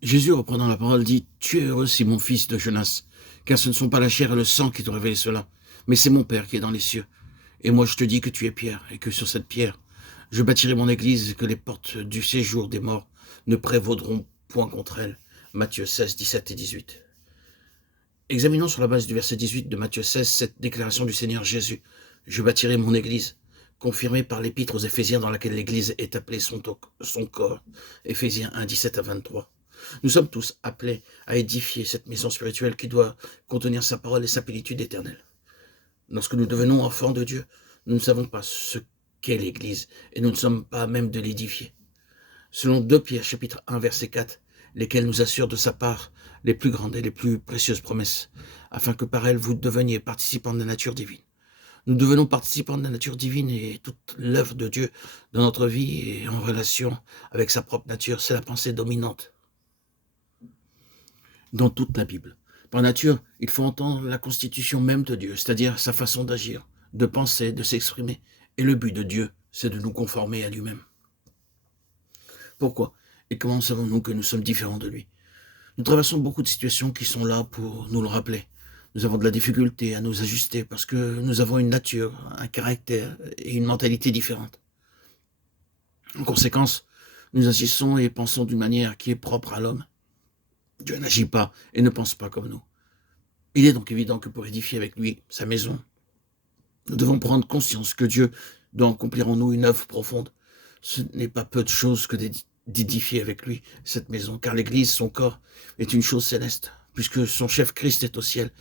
Jésus, reprenant la parole, dit « Tu es heureux, Simon, fils de Jonas, car ce ne sont pas la chair et le sang qui t'ont révélé cela, mais c'est mon Père qui est dans les cieux. Et moi je te dis que tu es Pierre, et que sur cette pierre, je bâtirai mon église, et que les portes du séjour des morts ne prévaudront point contre elle. » Matthieu 16, 17 et 18. Examinons sur la base du verset 18 de Matthieu 16 cette déclaration du Seigneur Jésus. « Je bâtirai mon église », confirmée par l'épître aux Éphésiens dans laquelle l'église est appelée son corps. Éphésiens 1, 17 à 23. Nous sommes tous appelés à édifier cette maison spirituelle qui doit contenir sa parole et sa plénitude éternelle. Lorsque nous devenons enfants de Dieu, nous ne savons pas ce qu'est l'Église et nous ne sommes pas à même de l'édifier. Selon 2 Pierre chapitre 1 verset 4, lesquels nous assurent de sa part les plus grandes et les plus précieuses promesses, afin que par elles vous deveniez participants de la nature divine. Nous devenons participants de la nature divine et toute l'œuvre de Dieu dans notre vie et en relation avec sa propre nature, c'est la pensée dominante dans toute la Bible. Par nature, il faut entendre la constitution même de Dieu, c'est-à-dire sa façon d'agir, de penser, de s'exprimer. Et le but de Dieu, c'est de nous conformer à lui-même. Pourquoi et comment savons-nous que nous sommes différents de lui? Nous traversons beaucoup de situations qui sont là pour nous le rappeler. Nous avons de la difficulté à nous ajuster parce que nous avons une nature, un caractère et une mentalité différentes. En conséquence, nous agissons et pensons d'une manière qui est propre à l'homme. Dieu n'agit pas et ne pense pas comme nous. Il est donc évident que pour édifier avec lui sa maison, nous devons prendre conscience que Dieu doit accomplir en nous une œuvre profonde. Ce n'est pas peu de choses que d'édifier avec lui cette maison, car l'Église, son corps, est une chose céleste, puisque son chef Christ est au ciel,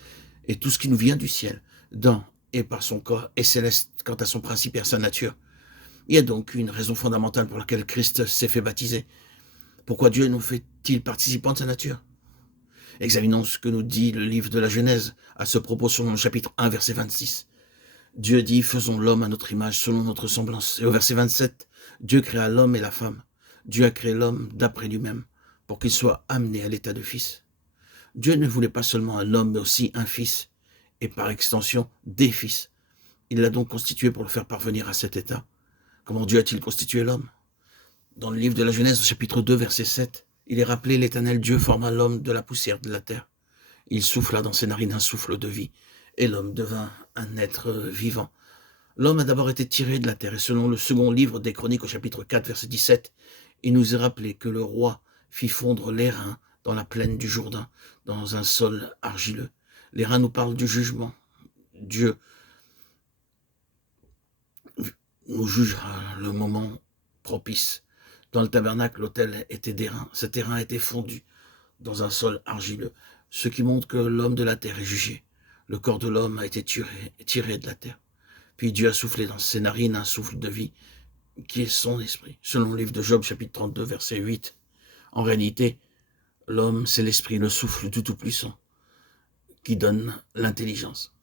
et tout ce qui nous vient du ciel, dans et par son corps, est céleste quant à son principe et à sa nature. Il y a donc une raison fondamentale pour laquelle Christ s'est fait baptiser. Pourquoi Dieu nous fait-il participants de sa nature? Examinons ce que nous dit le livre de la Genèse à ce propos selon le chapitre 1, verset 26. Dieu dit, faisons l'homme à notre image, selon notre semblance. Et au verset 27, Dieu créa l'homme et la femme. Dieu a créé l'homme d'après lui-même, pour qu'il soit amené à l'état de fils. Dieu ne voulait pas seulement un homme, mais aussi un fils, et par extension, des fils. Il l'a donc constitué pour le faire parvenir à cet état. Comment Dieu a-t-il constitué l'homme? Dans le livre de la Genèse, au chapitre 2, verset 7, il est rappelé, l'Éternel Dieu forma l'homme de la poussière de la terre. Il souffla dans ses narines un souffle de vie, et l'homme devint un être vivant. L'homme a d'abord été tiré de la terre, et selon le second livre des Chroniques, au chapitre 4, verset 17, il nous est rappelé que le roi fit fondre l'airain dans la plaine du Jourdain, dans un sol argileux. L'airain nous parle du jugement. Dieu nous jugera le moment propice. Dans le tabernacle, l'autel était d'airain. Cet airain était fondu dans un sol argileux, ce qui montre que l'homme de la terre est jugé. Le corps de l'homme a été tiré de la terre. Puis Dieu a soufflé dans ses narines un souffle de vie, qui est son esprit. Selon le livre de Job, chapitre 32, verset 8. En réalité, l'homme, c'est l'esprit, le souffle du Tout-Puissant, qui donne l'intelligence.